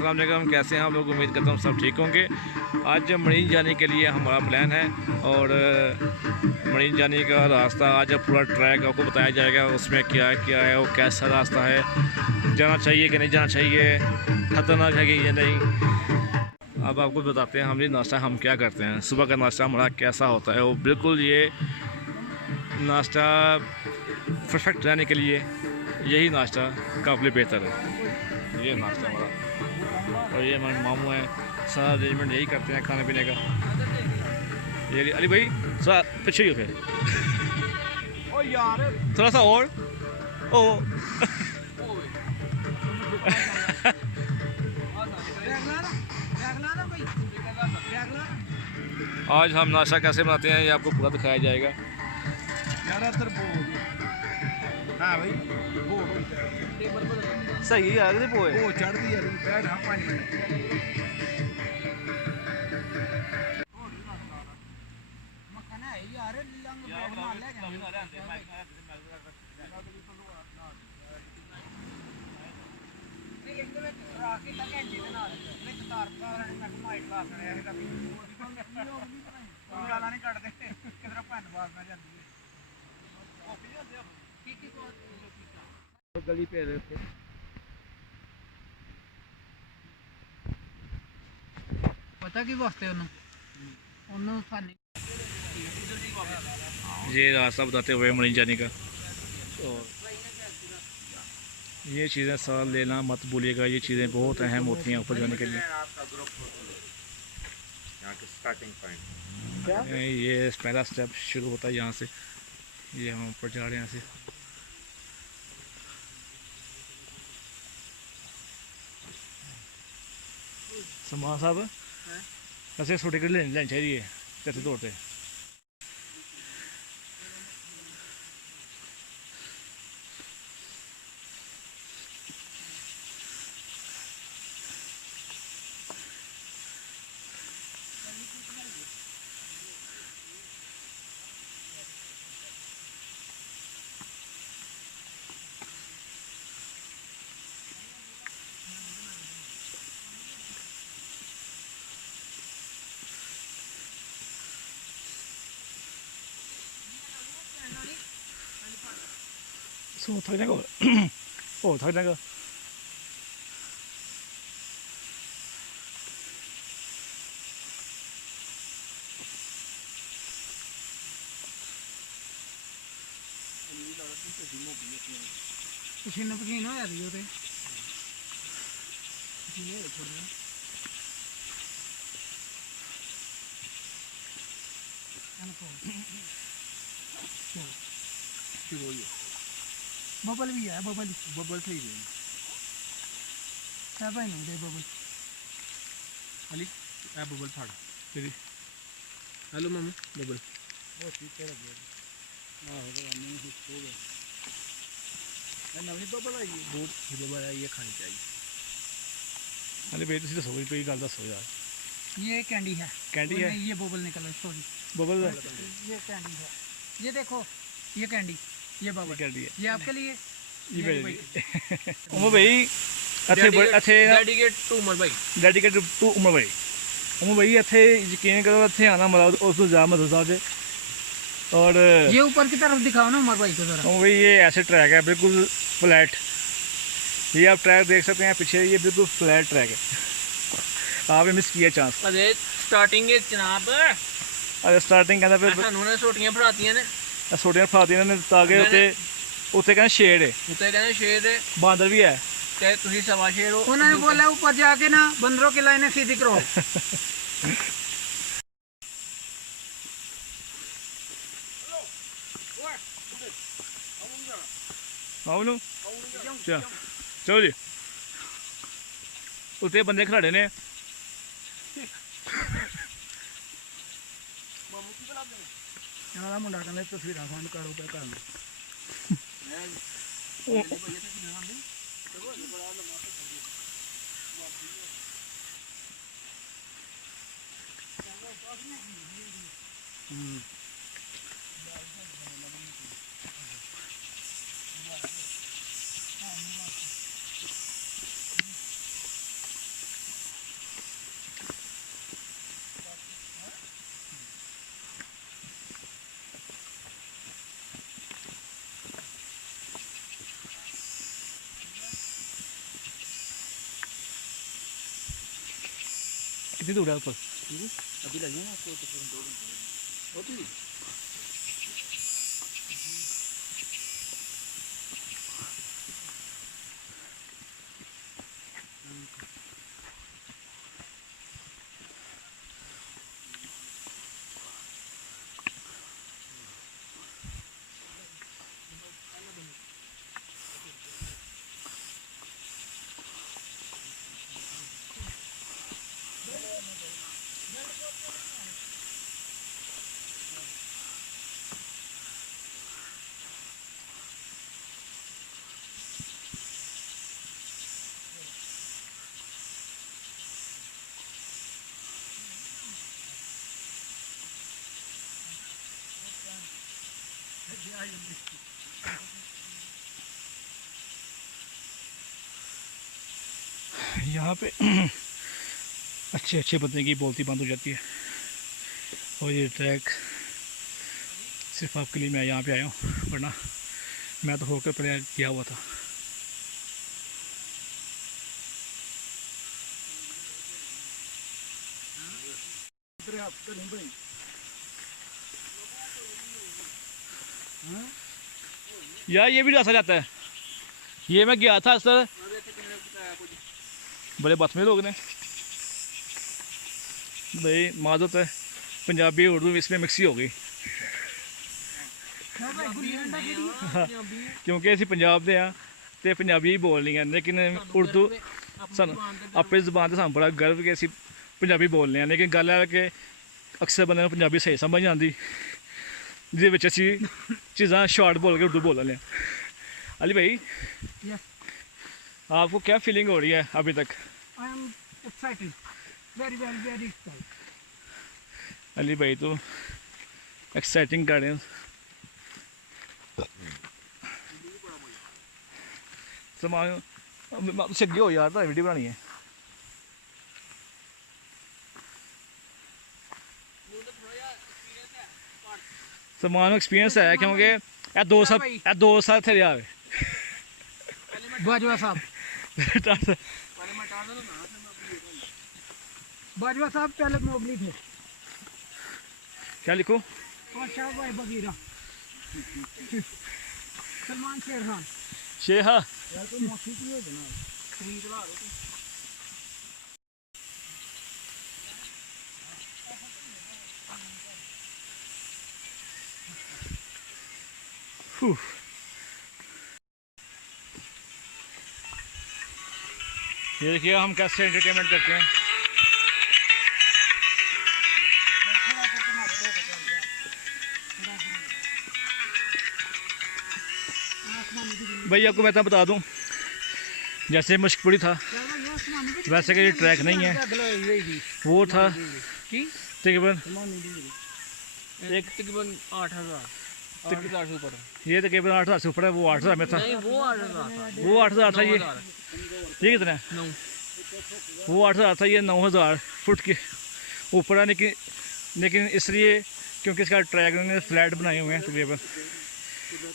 अस्सलाम वालेकुम, कैसे हैं आप लोग? उम्मीद करता हूँ सब ठीक होंगे। आज मरीन जाने के लिए हमारा प्लान है और मरीन जाने का रास्ता आज पूरा ट्रैक आपको बताया जाएगा, उसमें क्या क्या है, वो कैसा रास्ता है, जाना चाहिए कि नहीं जाना चाहिए, ख़तरनाक है कि ये नहीं। अब आपको बताते हैं हमारी नाश्ता हम क्या करते हैं। सुबह का नाश्ता हमारा कैसा होता है, वो बिल्कुल ये नाश्ता परफेक्ट रहने के लिए यही नाश्ता काफ़ी बेहतर है। ये नाश्ता हमारा और ये हमारे मामू हैं, सारा अरेंजमेंट यही करते हैं खाने पीने का। ये अली भाई थोड़ा पीछे ही फिर थोड़ा सा और ओ आज हम नाश्ता कैसे बनाते हैं ये आपको पूरा दिखाया जाएगा। हाँ भाई सही है अगले पोए वो चढ़ दी है बैठ। हाँ 5 मिनट गली पे रहते पता की वास्ते ये रास्ता बताते हुए मरीन जाने का। और ये चीज़ें साथ लेना मत भूलिएगा, ये चीज़ें बहुत अहम होती हैं ऊपर जाने के लिए। ये पहला स्टेप शुरू होता है यहाँ से, ये हम ऊपर जा रहे हैं यहाँ से। समान साहब ऐसे छोटे कर लेनी चाहिए चौथे तौर पर।そう食べないかお食べないかपसीना पसीना हो जाती है बबल भी है बबल सही है क्या भाई नहीं दे बबल अली ए बबल फाड़ तेरी हेलो मामू बबल ओ ठीक है ना हो गया नहीं हो गया नवी बबल आई बहुत बबल आई ये खानी चाहिए। अरे भाई तुम दसो कोई गल दसो यार। ये कैंडी है ये बबल निकल है सॉरी बबल ये कैंडी है, ये देखो ये कैंडी, ये बबल कैंडी है, ये आपके लिए ये भाई उमर भाई अच्छे डेडिकेट टू उमर भाई डेडिकेट टू उमर भाई ਇੱਥੇ ਯਕੀਨ ਕਰੋ ਇੱਥੇ आना मतलब उस जा मदद साहब और ये ऊपर की तरफ दिखाओ ना उमर भाई को जरा। उमर भाई ये ऐसे ट्रैक है बिल्कुल फ्लैट, ये आप ट्रैक देख सकते हैं पीछे, ये बिल्कुल फ्लैट ट्रैक है। आपने मिस किया चांस। अरे स्टार्टिंग जनाब अरे स्टार्टिंग कहता फिर ਸਾਨੂੰ ਨੇ ਛੋਟੀਆਂ ਫੜਾਤੀਆਂ ਨੇ ਛੋਟੀਆਂ ਫੜਾਤੀਆਂ ਨੇ ਤਾਂ ਕਿ ਉੱਤੇ ਕਹਿੰਦੇ ਸ਼ੇਡ ਹੈ, ਉੱਤੇ ਕਹਿੰਦੇ ਸ਼ੇਰ ਹੈ, ਬਾਂਦਰ ਵੀ ਹੈ ਤੇ ਤੁਸੀਂ ਸਵਾ ਸ਼ੇਰ ਹੋ। उन्होंने बोला ऊपर जाके ना बंदरों की लाइनें सीधी करो। आओ लो चलो जी, ਉੱਤੇ ਬੰਦੇ ਖੜਾੜੇ ਨੇ। हमारा मुंडा कहने तस्वीर खान करो पे करना कितनी दूर है ऊपर? अभी लगे ना आपको तो यहाँ पे अच्छे अच्छे बंदे की बोलती बंद हो जाती है। और ये ट्रैक सिर्फ आपके लिए मैं यहाँ पे आया हूँ, वरना मैं तो होकर पहले गया हुआ था। यार ये भी रास्ता जाता है, ये मैं गया था सर, बड़े बदतमीज लोग ने भाई, मादत है पंजाबी उर्दू इसमें मिक्सी हो गई। क्योंकि ਅਸੀਂ ਪੰਜਾਬ ਦੇ ਆ ਤੇ ਪੰਜਾਬੀ ਹੀ ਬੋਲਣੀ ਹੈ, ਲੇਕਿਨ ਉਰਦੂ ਸਾਨੂੰ ਆਪਣੀ ਜ਼ੁਬਾਨ 'ਤੇ ਸਾਨੂੰ ਬੜਾ ਗਰਵ ਕਿ ਅਸੀਂ ਪੰਜਾਬੀ ਬੋਲਦੇ ਹਾਂ। ਲੇਕਿਨ ਗੱਲ ਹੈ ਕਿ ਅਕਸਰ ਬੰਦੇ ਨੂੰ ਪੰਜਾਬੀ ਸਹੀ ਸਮਝ ਨਹੀਂ ਆਉਂਦੀ, ਜਿਹਦੇ ਵਿੱਚ ਅਸੀਂ ਚੀਜ਼ਾਂ ਸ਼ਾਰਟ ਬੋਲ ਕੇ ਉਰਦੂ ਬੋਲ ਲੈਂਦੇ ਹਾਂ। अली भाई आपको क्या फीलिंग हो रही है अभी तक? I am excited, very excited. Ali भाई तो एक्साइटिंग कर रहे हैं। सामान तुझे अगे हो यार, वीडियो बनानी है। सामान एक्सपीरियंस है क्योंकि ਇਹ 2 ਸਾਲ ਇੱਥੇ ਰਿਹਾ ਵੇ बाजवा साहब, बाजवा साहब पहले मोगली थे। क्या लिखो? और शाह भाई बगीरा, सलमान शेर खान। शेहा ये देखिए हम कैसे एंटरटेनमेंट करते हैं। भाई आपको मैं बता दूं, जैसे मशकपुरी था वैसे का ये ट्रैक नहीं है, वो था तकरीबन 8,000 से ऊपर। ये तकरीबन 8,000 से ऊपर है, वो 8,000 में था। वो 8,000 था, ये कितना है? वो 8,000 था, ये 9,000 फुट के ऊपर है। लेकिन इसलिए क्योंकि इसका ट्रैक उन्होंने फ्लैट बनाए हुए हैं तकरीबन,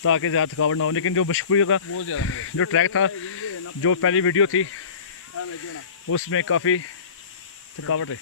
ताकि ज़्यादा थकावट ना हो। लेकिन जो मशकपुरी का जो ट्रैक था, जो पहली वीडियो थी, उसमें काफ़ी थकावट है।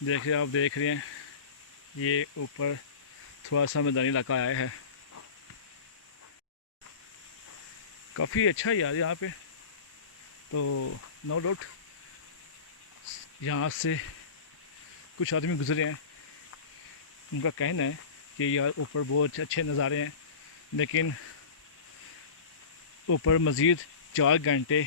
देखिए, आप देख रहे हैं ये ऊपर थोड़ा सा मैदानी इलाका आया है, काफ़ी अच्छा यार यहाँ पे। तो नो डाउट यहाँ से कुछ आदमी गुजरे हैं, उनका कहना है कि यार ऊपर बहुत अच्छे नज़ारे हैं, लेकिन ऊपर मज़ीद 4 घंटे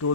2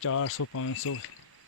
400-500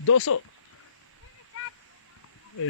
200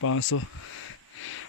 500،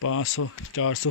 500 400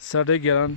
11:30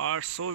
800